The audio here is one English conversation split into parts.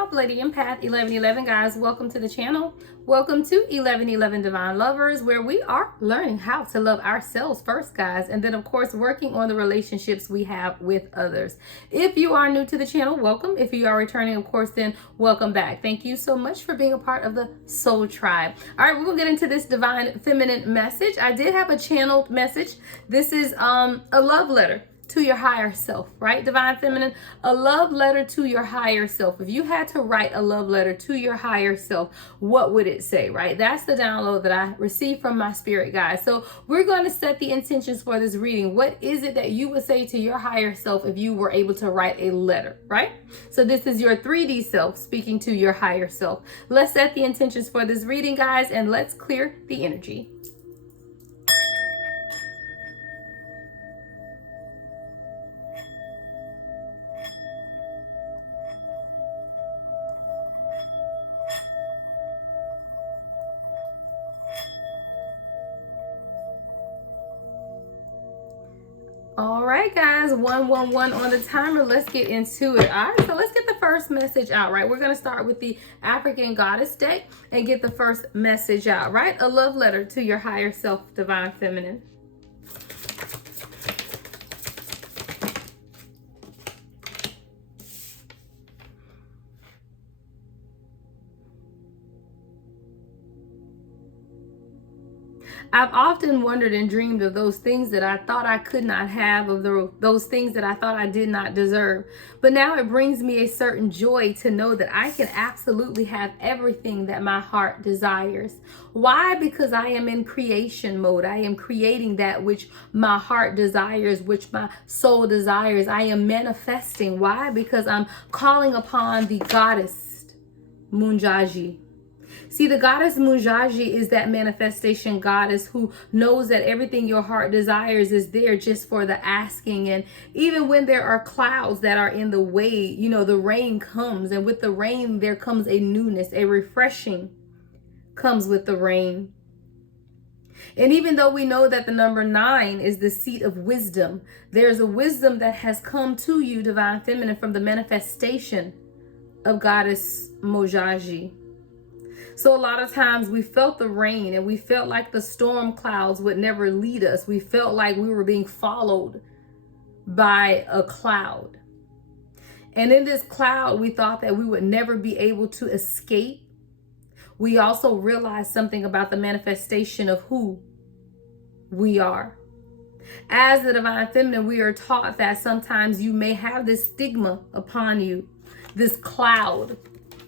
y'all? Lady Empath 1111, guys. Welcome to the channel. Welcome to 1111 Divine Lovers, where we are learning how to love ourselves first, guys, and then of course working on the relationships we have with others. If you are new to the channel, welcome. If you are returning, of course, then welcome back. Thank you so much for being a part of the Soul Tribe. All right, we're gonna get into this divine feminine message. I did have a channeled message. This is a love letter to your higher self, right? Divine feminine, a love letter to your higher self. If you had to write a love letter to your higher self, what would it say, right? That's the download that I received from my spirit guide. So we're going to set the intentions for this reading. What is it that you would say to your higher self if you were able to write a letter, right? So this is your 3D self speaking to your higher self. Let's set the intentions for this reading, guys, and let's clear the energy. All right, guys, 111 on the timer. Let's get into it. All right, so let's get the first message out, right? We're going to start with the African Goddess deck and get the first message out, right? A love letter to your higher self, Divine Feminine. I've often wondered and dreamed of those things that I thought I could not have, of those things that I thought I did not deserve. But now it brings me a certain joy to know that I can absolutely have everything that my heart desires. Why? Because I am in creation mode. I am creating that which my heart desires, which my soul desires. I am manifesting. Why? Because I'm calling upon the goddess Munjaji. See, the goddess Munjaji is that manifestation goddess who knows that everything your heart desires is there just for the asking. And even when there are clouds that are in the way, you know, the rain comes. And with the rain, there comes a newness, a refreshing comes with the rain. And even though we know that the number 9 is the seat of wisdom, there's a wisdom that has come to you, Divine Feminine, from the manifestation of goddess Munjaji. So a lot of times we felt the rain and we felt like the storm clouds would never lead us. We felt like we were being followed by a cloud. And in this cloud, we thought that we would never be able to escape. We also realized something about the manifestation of who we are. As the Divine Feminine, we are taught that sometimes you may have this stigma upon you, this cloud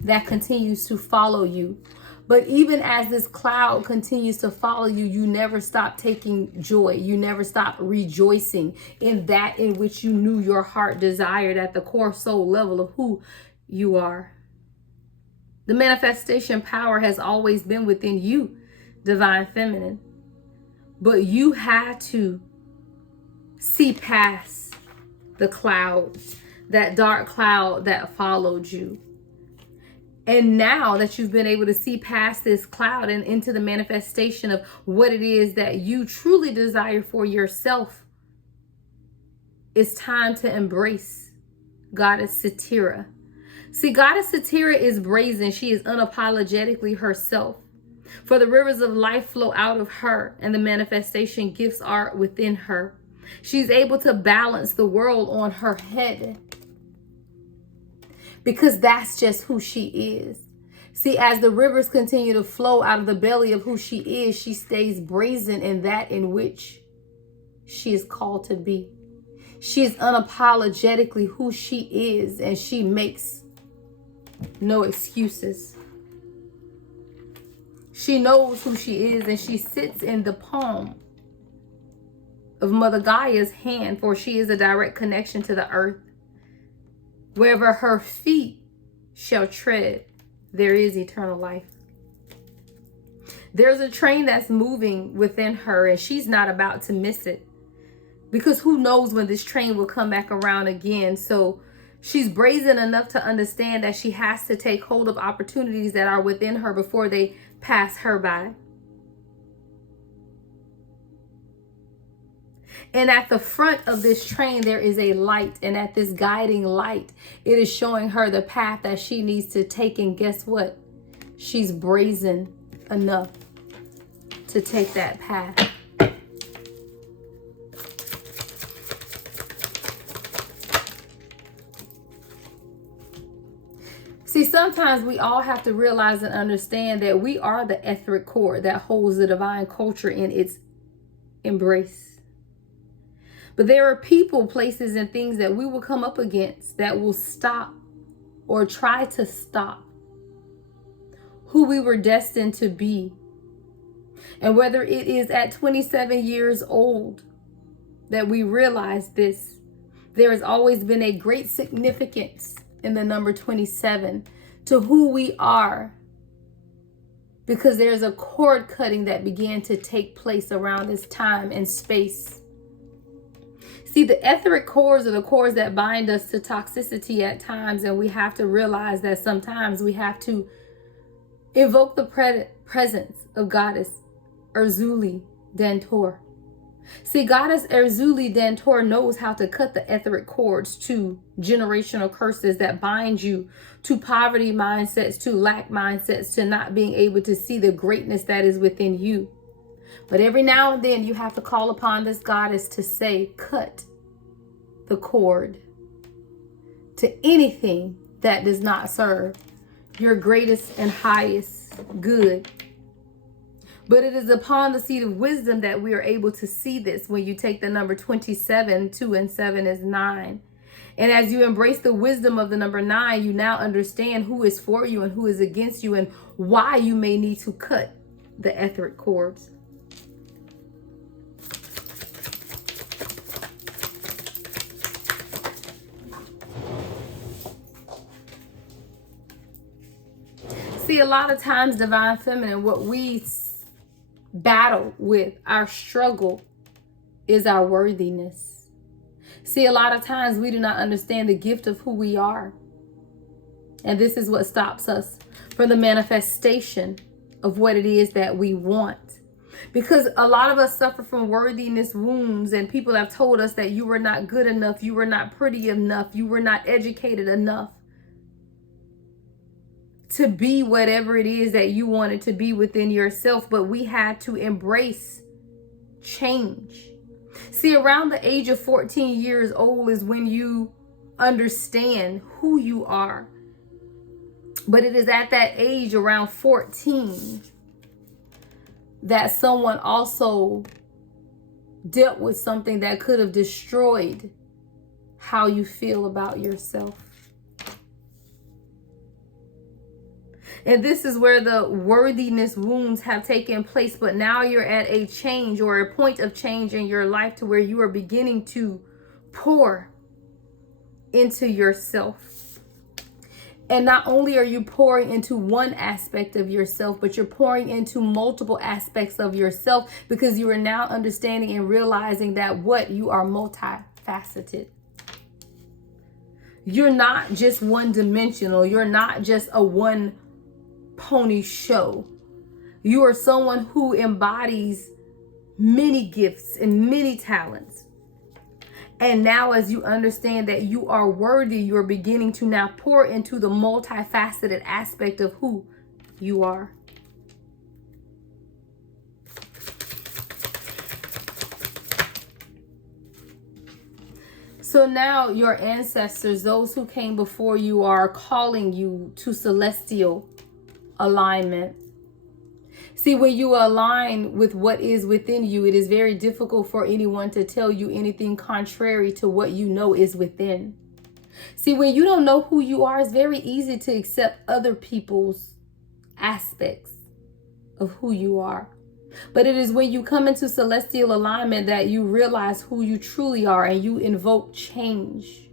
that continues to follow you. But even as this cloud continues to follow you, you never stop taking joy. You never stop rejoicing in that in which you knew your heart desired at the core soul level of who you are. The manifestation power has always been within you, Divine Feminine. But you had to see past the cloud, that dark cloud that followed you. And now that you've been able to see past this cloud and into the manifestation of what it is that you truly desire for yourself, it's time to embrace Goddess Satira. See, Goddess Satira is brazen. She is unapologetically herself. For the rivers of life flow out of her, and the manifestation gifts are within her. She's able to balance the world on her head, because that's just who she is. See, as the rivers continue to flow out of the belly of who she is, she stays brazen in that in which she is called to be. She is unapologetically who she is, and she makes no excuses. She knows who she is, and she sits in the palm of Mother Gaia's hand, for she is a direct connection to the earth. Wherever her feet shall tread, there is eternal life. There's a train that's moving within her, and she's not about to miss it. Because who knows when this train will come back around again. So she's brazen enough to understand that she has to take hold of opportunities that are within her before they pass her by. And at the front of this train, there is a light. And at this guiding light, it is showing her the path that she needs to take. And guess what? She's brazen enough to take that path. See, sometimes we all have to realize and understand that we are the etheric cord that holds the divine culture in its embrace. But there are people, places, and things that we will come up against that will stop or try to stop who we were destined to be. And whether it is at 27 years old that we realize this, there has always been a great significance in the number 27 to who we are, because there's a cord cutting that began to take place around this time and space. See, the etheric cords are the cords that bind us to toxicity at times, and we have to realize that sometimes we have to invoke the presence of Goddess Erzuli Dantor. See, Goddess Erzuli Dantor knows how to cut the etheric cords to generational curses that bind you to poverty mindsets, to lack mindsets, to not being able to see the greatness that is within you. But every now and then you have to call upon this goddess to say, cut the cord to anything that does not serve your greatest and highest good. But it is upon the seed of wisdom that we are able to see this. When you take the number 27, 2 and 7 is 9. And as you embrace the wisdom of the number 9, you now understand who is for you and who is against you, and why you may need to cut the etheric cords. See, a lot of times, Divine Feminine, what we battle with, our struggle, is our worthiness. See, a lot of times we do not understand the gift of who we are. And this is what stops us from the manifestation of what it is that we want. Because a lot of us suffer from worthiness wounds, and people have told us that you were not good enough, you were not pretty enough, you were not educated enough to be whatever it is that you wanted to be within yourself. But we had to embrace change. See, around the age of 14 years old is when you understand who you are. But it is at that age, around 14, that someone also dealt with something that could have destroyed how you feel about yourself. And this is where the worthiness wounds have taken place. But now you're at a change, or a point of change in your life, to where you are beginning to pour into yourself. And not only are you pouring into one aspect of yourself, but you're pouring into multiple aspects of yourself, because you are now understanding and realizing that what you are multifaceted. You're not just one dimensional. You're not just a one pony show. You are someone who embodies many gifts and many talents. And now, as you understand that you are worthy, you're beginning to now pour into the multifaceted aspect of who you are. So now your ancestors, those who came before you, are calling you to celestial alignment. See, when you align with what is within you, it is very difficult for anyone to tell you anything contrary to what you know is within. See, when you don't know who you are, it's very easy to accept other people's aspects of who you are. But it is when you come into celestial alignment that you realize who you truly are, and you invoke change.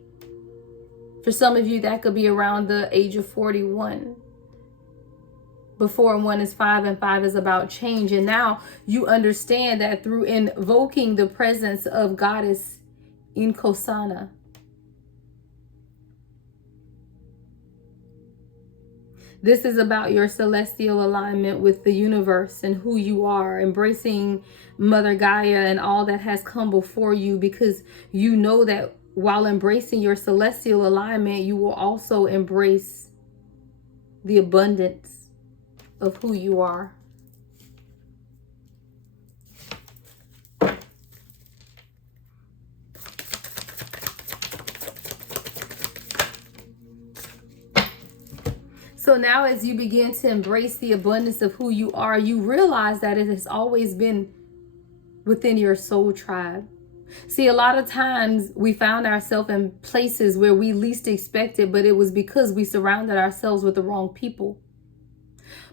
For some of you, that could be around the age of 41. Before 1 is 5 and 5 is about change. And now you understand that through invoking the presence of Goddess Inkosana, This is about your celestial alignment with the universe and who you are, embracing Mother Gaia and all that has come before you, because you know that while embracing your celestial alignment, you will also embrace the abundance of who you are. So now as you begin to embrace the abundance of who you are, you realize that it has always been within your soul tribe. See, a lot of times we found ourselves in places where we least expected, but it was because we surrounded ourselves with the wrong people.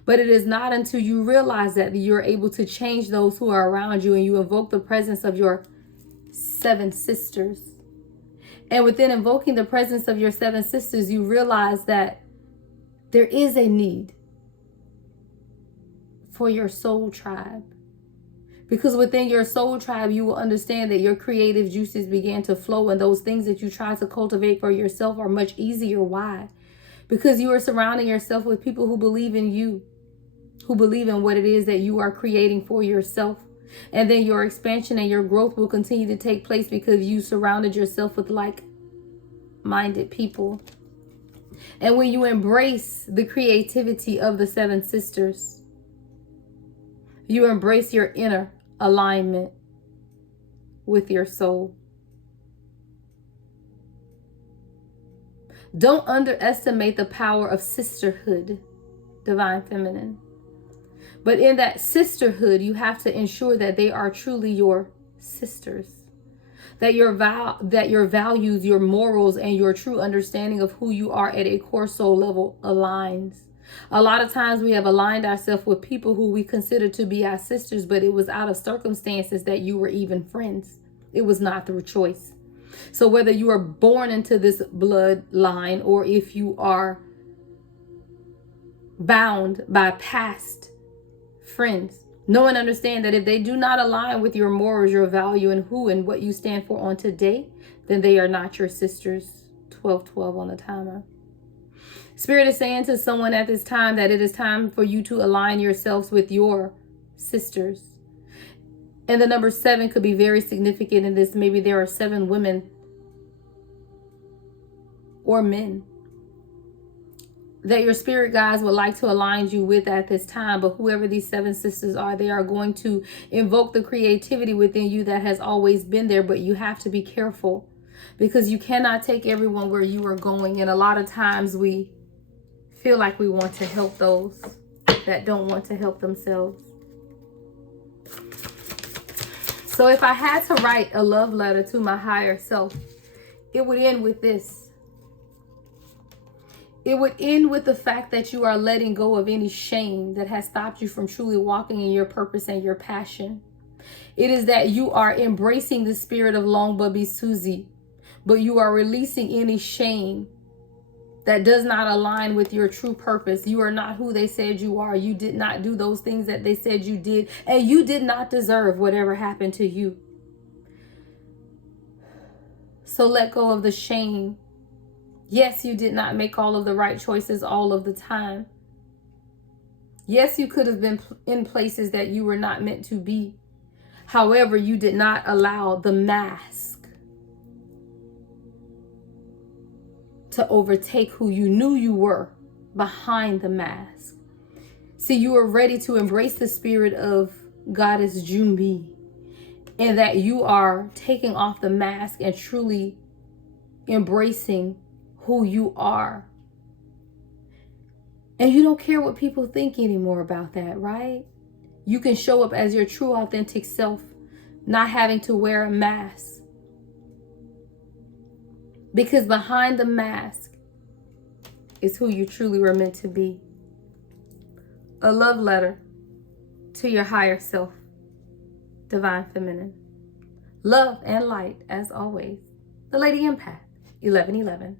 But it is not until you realize that you're able to change those who are around you and you invoke the presence of your 7 sisters. And within invoking the presence of your 7 sisters, you realize that there is a need for your soul tribe. Because within your soul tribe, you will understand that your creative juices began to flow, and those things that you try to cultivate for yourself are much easier. Why? Because you are surrounding yourself with people who believe in you, who believe in what it is that you are creating for yourself. And then your expansion and your growth will continue to take place because you surrounded yourself with like-minded people. And when you embrace the creativity of the 7 sisters, you embrace your inner alignment with your soul. Don't underestimate the power of sisterhood, divine feminine. But in that sisterhood, you have to ensure that they are truly your sisters. That your values, your morals, and your true understanding of who you are at a core soul level aligns. A lot of times we have aligned ourselves with people who we consider to be our sisters, but it was out of circumstances that you were even friends. It was not through choice. So whether you are born into this bloodline or if you are bound by past friends, know and understand that if they do not align with your morals, your value, and who and what you stand for on today, then they are not your sisters. 12:12 on the timer. Spirit is saying to someone at this time that it is time for you to align yourselves with your sisters. And the number 7 could be very significant in this. Maybe there are 7 women or men that your spirit guides would like to align you with at this time. But whoever these 7 sisters are, they are going to invoke the creativity within you that has always been there. But you have to be careful because you cannot take everyone where you are going. And a lot of times we feel like we want to help those that don't want to help themselves. So if I had to write a love letter to my higher self, it would end with this. It would end with the fact that you are letting go of any shame that has stopped you from truly walking in your purpose and your passion. It is that you are embracing the spirit of Long Bubby Susie, but you are releasing any shame that does not align with your true purpose. You are not who they said you are. You did not do those things that they said you did, and you did not deserve whatever happened to you. So let go of the shame. Yes, you did not make all of the right choices all of the time. Yes, you could have been in places that you were not meant to be. However, you did not allow the mask to overtake who you knew you were behind the mask. See, you are ready to embrace the spirit of Goddess Jumbi, and that you are taking off the mask and truly embracing who you are. And you don't care what people think anymore about that, right? You can show up as your true, authentic self, not having to wear a mask. Because behind the mask is who you truly were meant to be. A love letter to your higher self, divine feminine. Love and light as always. The Lady Empath, 1111.